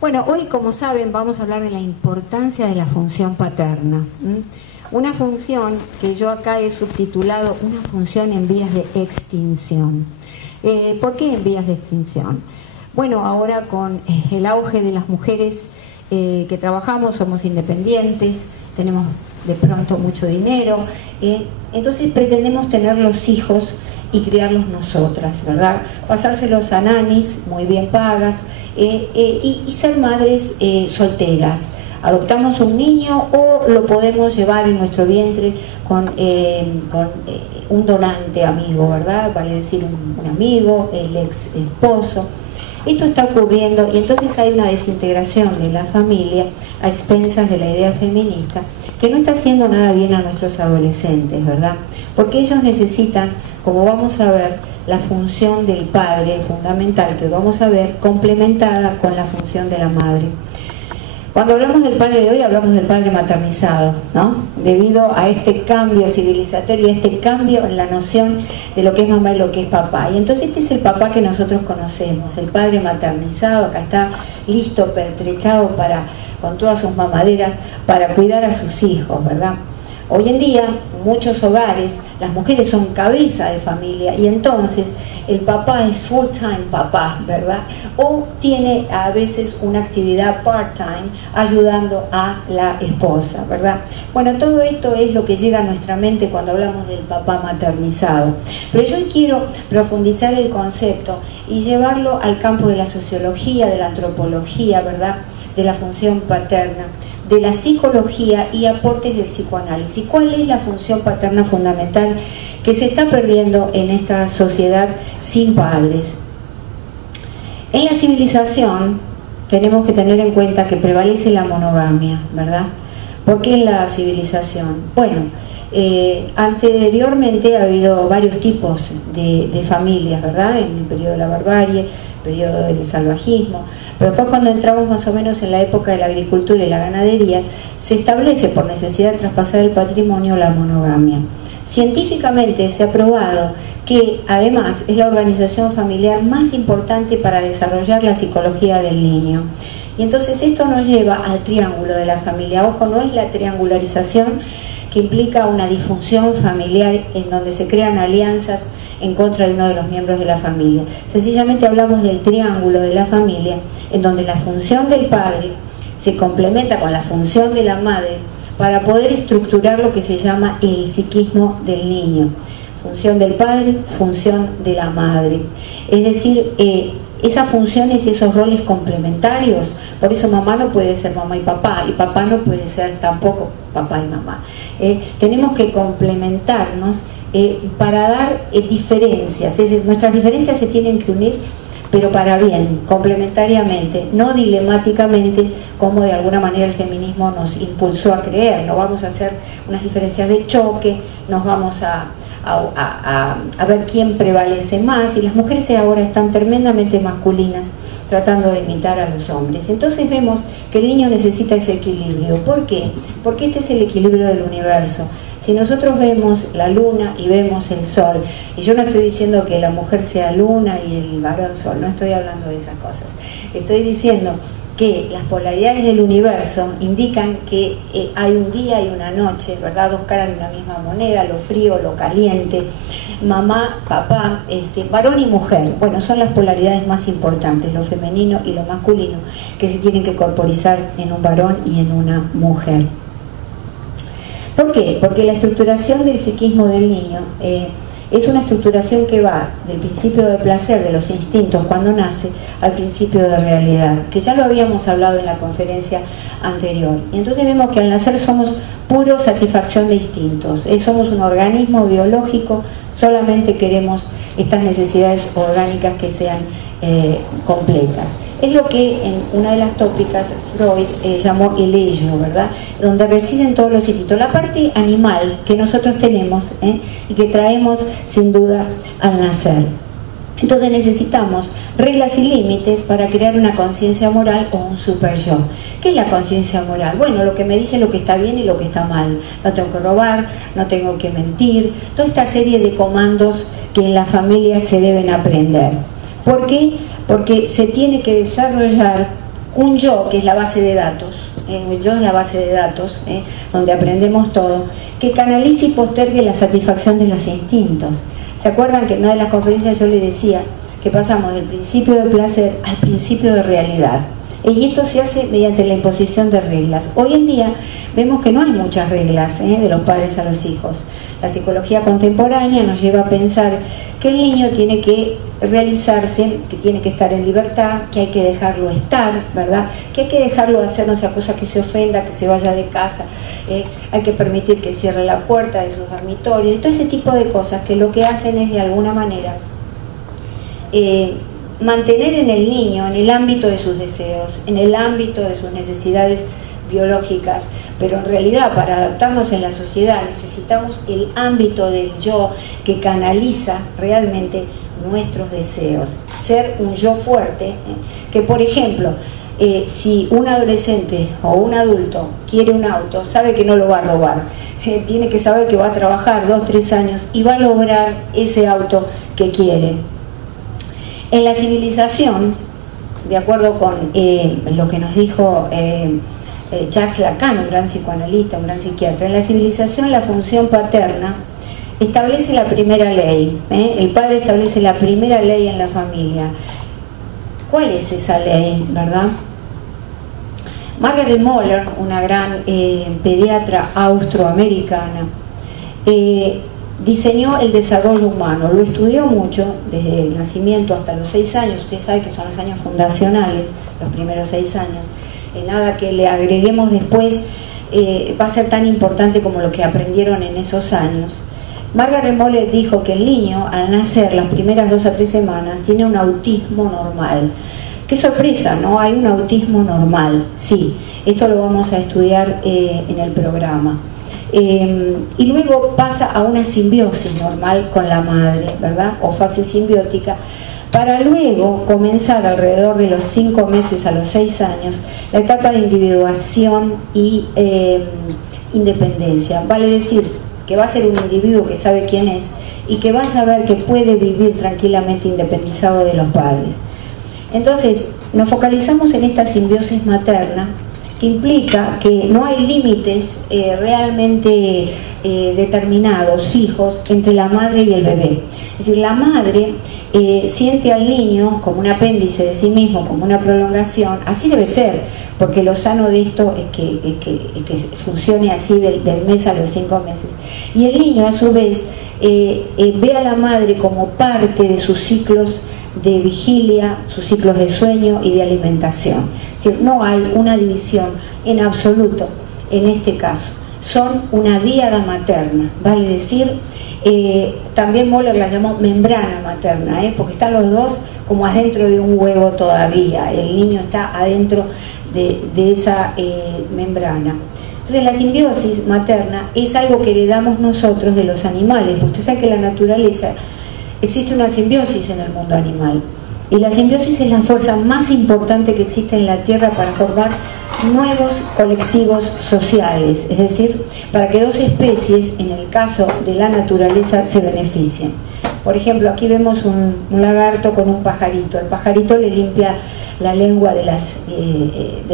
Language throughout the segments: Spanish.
Bueno, hoy, como saben, vamos a hablar de la importancia de la función paterna. Una función que yo acá he subtitulado una función en vías de extinción. ¿Por qué en vías de extinción? Bueno, ahora con el auge de las mujeres que trabajamos, somos independientes, tenemos de pronto mucho dinero, entonces pretendemos tener los hijos y criarlos nosotras, ¿verdad? Pasárselos a nanis muy bien pagas, y ser madres solteras. Adoptamos un niño o lo podemos llevar en nuestro vientre con un donante amigo, ¿verdad? Vale decir un amigo, el ex esposo. Esto está ocurriendo y entonces hay una desintegración de la familia a expensas de la idea feminista que no está haciendo nada bien a nuestros adolescentes, ¿verdad? Porque ellos necesitan, como vamos a ver, la función del padre fundamental, que vamos a ver, complementada con la función de la madre. Cuando hablamos del padre de hoy, hablamos del padre maternizado, ¿no? Debido a este cambio civilizatorio, a este cambio en la noción de lo que es mamá y lo que es papá. Y entonces este es el papá que nosotros conocemos, el padre maternizado, acá está listo, pertrechado con todas sus mamaderas para cuidar a sus hijos, ¿verdad? Hoy en día, en muchos hogares, las mujeres son cabeza de familia y entonces el papá es full-time papá, ¿verdad? O tiene a veces una actividad part-time ayudando a la esposa, ¿verdad? Bueno, todo esto es lo que llega a nuestra mente cuando hablamos del papá maternizado. Pero yo quiero profundizar el concepto y llevarlo al campo de la sociología, de la antropología, ¿verdad? De la función paterna, de la psicología y aportes del psicoanálisis. ¿Cuál es la función paterna fundamental que se está perdiendo en esta sociedad sin padres? En la civilización tenemos que tener en cuenta que prevalece la monogamia, ¿verdad? ¿Por qué en la civilización? Bueno, anteriormente ha habido varios tipos de familias, ¿verdad? En el periodo de la barbarie, el periodo del salvajismo. Pero después, cuando entramos más o menos en la época de la agricultura y la ganadería, se establece por necesidad de traspasar el patrimonio la monogamia. Científicamente se ha probado que además es la organización familiar más importante para desarrollar la psicología del niño. Y entonces esto nos lleva al triángulo de la familia. Ojo, no es la triangularización que implica una disfunción familiar en donde se crean alianzas en contra de uno de los miembros de la familia. Sencillamente hablamos del triángulo de la familia, en donde la función del padre se complementa con la función de la madre para poder estructurar lo que se llama el psiquismo del niño. Función del padre, función de la madre. Es decir, esas funciones y esos roles complementarios. Por eso mamá no puede ser mamá y papá no puede ser tampoco papá y mamá. Tenemos que complementarnos para dar diferencias. Es decir, nuestras diferencias se tienen que unir, pero para bien, complementariamente, no dilemáticamente, como de alguna manera el feminismo nos impulsó a creer. No vamos a hacer unas diferencias de choque, nos vamos a ver quién prevalece más, y las mujeres ahora están tremendamente masculinas, tratando de imitar a los hombres. Entonces vemos que el niño necesita ese equilibrio. ¿Por qué? Porque este es el equilibrio del universo. Si nosotros vemos la luna y vemos el sol, y yo no estoy diciendo que la mujer sea luna y el varón sol, no estoy hablando de esas cosas. Estoy diciendo que las polaridades del universo indican que hay un día y una noche, ¿verdad? Dos caras de una misma moneda, lo frío, lo caliente, mamá, papá, varón y mujer. Bueno, son las polaridades más importantes, lo femenino y lo masculino, que se tienen que corporizar en un varón y en una mujer. ¿Por qué? Porque la estructuración del psiquismo del niño es una estructuración que va del principio de placer de los instintos cuando nace al principio de realidad, que ya lo habíamos hablado en la conferencia anterior. Y entonces vemos que al nacer somos puro satisfacción de instintos, somos un organismo biológico, solamente queremos estas necesidades orgánicas que sean completas. Es lo que en una de las tópicas Freud llamó el ello, ¿verdad? Donde residen todos los instintos, la parte animal que nosotros tenemos y que traemos sin duda al nacer. Entonces necesitamos reglas y límites para crear una conciencia moral o un super yo. ¿Qué es la conciencia moral? Bueno, lo que me dice lo que está bien y lo que está mal. No tengo que robar, no tengo que mentir, toda esta serie de comandos que en la familia se deben aprender. ¿Por qué? Porque se tiene que desarrollar un yo que es la base de datos, el yo es la base de datos, donde aprendemos todo, que canalice y postergue la satisfacción de los instintos. ¿Se acuerdan que en una de las conferencias yo les decía que pasamos del principio de placer al principio de realidad? Y esto se hace mediante la imposición de reglas. Hoy en día vemos que no hay muchas reglas de los padres a los hijos. La psicología contemporánea nos lleva a pensar que el niño tiene que realizarse, que tiene que estar en libertad, que hay que dejarlo estar, ¿verdad? Que hay que dejarlo hacer no sea cosa que se ofenda, que se vaya de casa, hay que permitir que cierre la puerta de sus dormitorios, y todo ese tipo de cosas que lo que hacen es de alguna manera mantener en el niño, en el ámbito de sus deseos, en el ámbito de sus necesidades biológicas, pero en realidad para adaptarnos en la sociedad necesitamos el ámbito del yo que canaliza realmente nuestros deseos, ser un yo fuerte, que por ejemplo, si un adolescente o un adulto quiere un auto, sabe que no lo va a robar, tiene que saber que va a trabajar 2 o 3 años y va a lograr ese auto que quiere. En la civilización, de acuerdo con lo que nos dijo Jacques Lacan, un gran psicoanalista, un gran psiquiatra, en la civilización la función paterna establece la primera ley, el padre establece la primera ley en la familia. ¿Cuál es esa ley, verdad? Margaret Moller, una gran pediatra austroamericana, diseñó el desarrollo humano, lo estudió mucho desde el nacimiento hasta los 6 años, usted sabe que son los años fundacionales, los primeros 6 años, nada que le agreguemos después va a ser tan importante como lo que aprendieron en esos años. Margaret Moller dijo que el niño al nacer las primeras 2 a 3 semanas tiene un autismo normal. Qué sorpresa, ¿no? Hay un autismo normal, sí, esto lo vamos a estudiar en el programa. Y luego pasa a una simbiosis normal con la madre, ¿verdad? O fase simbiótica, para luego comenzar alrededor de los 5 meses a los 6 años la etapa de individuación y independencia. Vale decir que va a ser un individuo que sabe quién es y que va a saber que puede vivir tranquilamente independizado de los padres. Entonces, nos focalizamos en esta simbiosis materna, que implica que no hay límites realmente determinados, fijos, entre la madre y el bebé. Es decir, la madre siente al niño como un apéndice de sí mismo, como una prolongación. Así debe ser, porque lo sano de esto es que funcione así del mes a los 5 meses. Y el niño, a su vez, ve a la madre como parte de sus ciclos de vigilia, sus ciclos de sueño y de alimentación. Es decir, no hay una división en absoluto en este caso. Son una díada materna, vale decir, también Moller la llamó membrana materna, porque están los dos como adentro de un huevo todavía, el niño está adentro de esa membrana. Entonces la simbiosis materna es algo que heredamos nosotros de los animales, porque usted sabe que en la naturaleza existe una simbiosis en el mundo animal, y la simbiosis es la fuerza más importante que existe en la Tierra para formar nuevos colectivos sociales, es decir, para que 2 especies, en el caso de la naturaleza, se beneficien. Por ejemplo, aquí vemos un lagarto con un pajarito. El pajarito le limpia la lengua de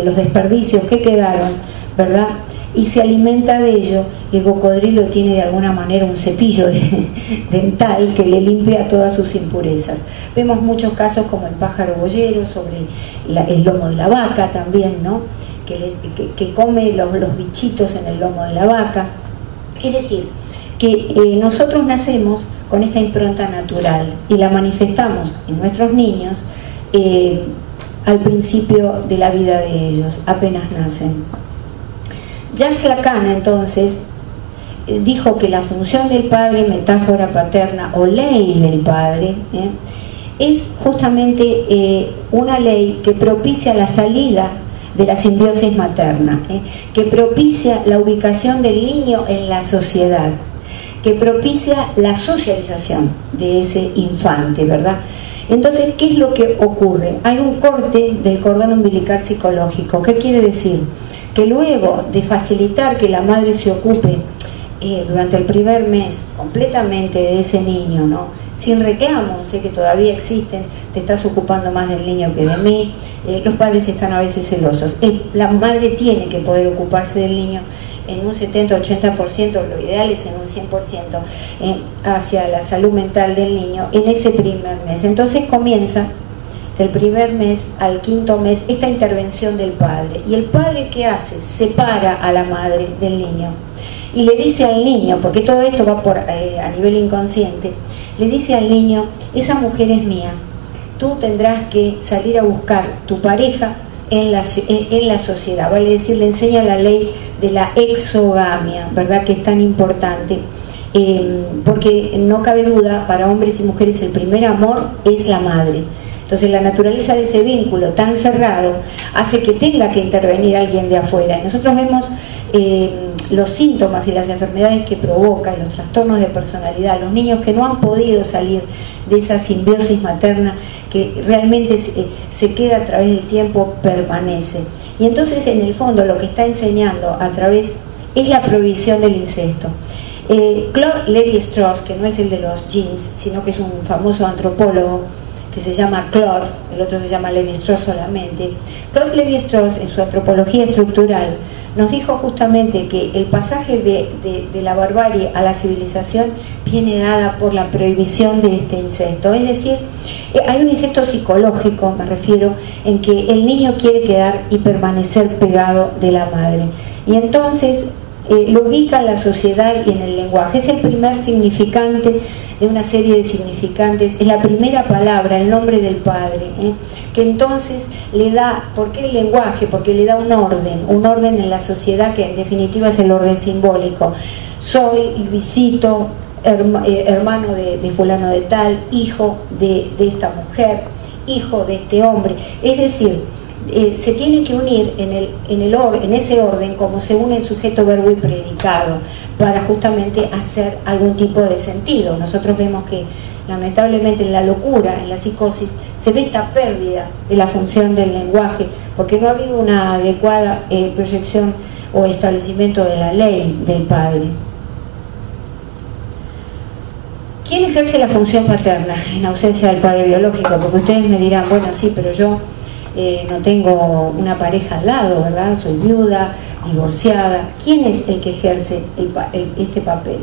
los desperdicios que quedaron, ¿verdad? Y se alimenta de ello. El cocodrilo tiene de alguna manera un cepillo dental que le limpia todas sus impurezas. Vemos muchos casos como el pájaro boyero sobre el lomo de la vaca también, ¿no? Que come los bichitos en el lomo de la vaca. Es decir, que nosotros nacemos con esta impronta natural y la manifestamos en nuestros niños al principio de la vida de ellos, apenas nacen. Jacques Lacan entonces dijo que la función del padre, metáfora paterna o ley del padre, es justamente una ley que propicia la salida de la simbiosis materna, que propicia la ubicación del niño en la sociedad, que propicia la socialización de ese infante, ¿verdad? Entonces, ¿qué es lo que ocurre? Hay un corte del cordón umbilical psicológico. ¿Qué quiere decir? Que luego de facilitar que la madre se ocupe durante el primer mes completamente de ese niño, ¿no? sin reclamo, sé que todavía existen, te estás ocupando más del niño que de mí, los padres están a veces celosos. La madre tiene que poder ocuparse del niño en un 70-80%, lo ideal es en un 100%, hacia la salud mental del niño en ese primer mes. Entonces comienza del primer mes al quinto mes esta intervención del padre. ¿Y el padre qué hace? Separa a la madre del niño y le dice al niño, porque todo esto va a nivel inconsciente, le dice al niño, esa mujer es mía, tú tendrás que salir a buscar tu pareja en la sociedad, vale decir, le enseña la ley de la exogamia, ¿verdad?, que es tan importante, porque no cabe duda, para hombres y mujeres el primer amor es la madre. Entonces la naturaleza de ese vínculo tan cerrado hace que tenga que intervenir alguien de afuera. Y nosotros vemos los síntomas y las enfermedades que provoca, los trastornos de personalidad, los niños que no han podido salir de esa simbiosis materna que realmente se queda a través del tiempo, permanece. Y entonces en el fondo lo que está enseñando a través es la prohibición del incesto. Claude Lévi-Strauss, que no es el de los jeans, sino que es un famoso antropólogo que se llama Claude, el otro se llama Lévi-Strauss solamente. Claude Lévi-Strauss, en su antropología estructural, nos dijo justamente que el pasaje de la barbarie a la civilización viene dada por la prohibición de este incesto. Es decir, hay un incesto psicológico, me refiero, en que el niño quiere quedar y permanecer pegado de la madre. Y entonces lo ubica en la sociedad y en el lenguaje. Es el primer significante de una serie de significantes, es la primera palabra, el nombre del padre, que entonces le da, ¿por qué el lenguaje? Porque le da un orden en la sociedad que en definitiva es el orden simbólico. Soy Luisito, hermano de fulano de tal, hijo de esta mujer, hijo de este hombre. Es decir, se tiene que unir en ese orden como se une el sujeto, verbo y predicado para justamente hacer algún tipo de sentido. Nosotros vemos que lamentablemente en la locura, en la psicosis, se ve esta pérdida de la función del lenguaje porque no ha habido una adecuada proyección o establecimiento de la ley del padre. ¿Quién ejerce la función paterna en ausencia del padre biológico? Porque ustedes me dirán, bueno, sí, pero yo no tengo una pareja al lado, ¿verdad? Soy viuda, divorciada. ¿Quién es el que ejerce este papel?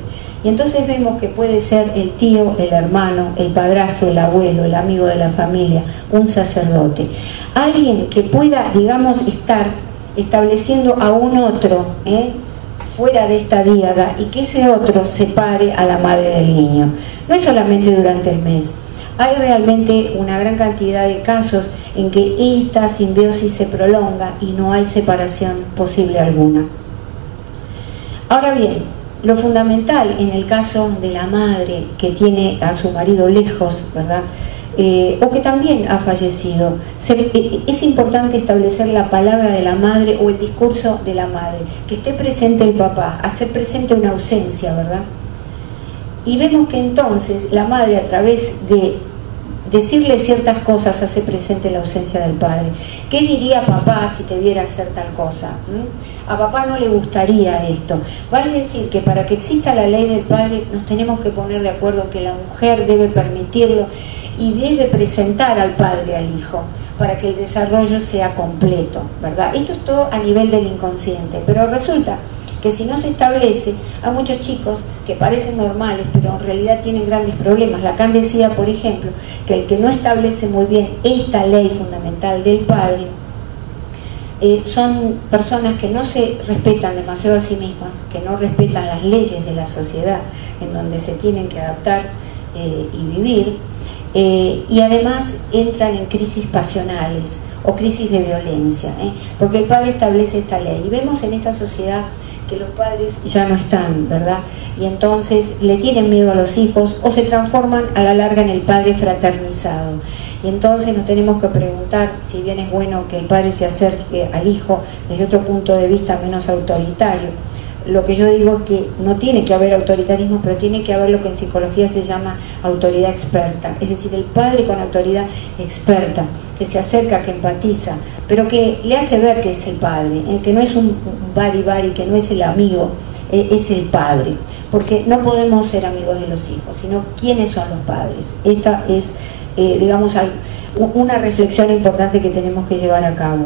Y entonces vemos que puede ser el tío, el hermano, el padrastro, el abuelo, el amigo de la familia, un sacerdote. Alguien que pueda, digamos, estar estableciendo a un otro fuera de esta díada y que ese otro separe a la madre del niño. No es solamente durante el mes. Hay realmente una gran cantidad de casos en que esta simbiosis se prolonga y no hay separación posible alguna. Ahora bien, lo fundamental en el caso de la madre que tiene a su marido lejos, ¿verdad?, o que también ha fallecido, es importante establecer la palabra de la madre o el discurso de la madre, que esté presente el papá, hacer presente una ausencia, ¿verdad? Y vemos que entonces la madre, a través de decirle ciertas cosas, hace presente la ausencia del padre. ¿Qué diría papá si te viera hacer tal cosa? A papá no le gustaría esto. Vale decir que para que exista la ley del padre nos tenemos que poner de acuerdo que la mujer debe permitirlo y debe presentar al padre al hijo para que el desarrollo sea completo, ¿verdad? Esto es todo a nivel del inconsciente, pero resulta que si no se establece, hay muchos chicos que parecen normales, pero en realidad tienen grandes problemas. Lacan decía, por ejemplo, que el que no establece muy bien esta ley fundamental del padre, son personas que no se respetan demasiado a sí mismas, que no respetan las leyes de la sociedad en donde se tienen que adaptar y vivir, y además entran en crisis pasionales o crisis de violencia, porque el padre establece esta ley. Y vemos en esta sociedad que los padres ya no están, ¿verdad? Y entonces le tienen miedo a los hijos o se transforman a la larga en el padre fraternizado. Y entonces nos tenemos que preguntar si bien es bueno que el padre se acerque al hijo desde otro punto de vista menos autoritario. Lo que yo digo es que no tiene que haber autoritarismo, pero tiene que haber lo que en psicología se llama autoridad experta, es decir, el padre con autoridad experta, que se acerca, que empatiza, pero que le hace ver que es el padre, que no es un bari-bari, que no es el amigo, es el padre. porque no podemos ser amigos de los hijos, sino quiénes son los padres. Esta es, digamos, una reflexión importante que tenemos que llevar a cabo.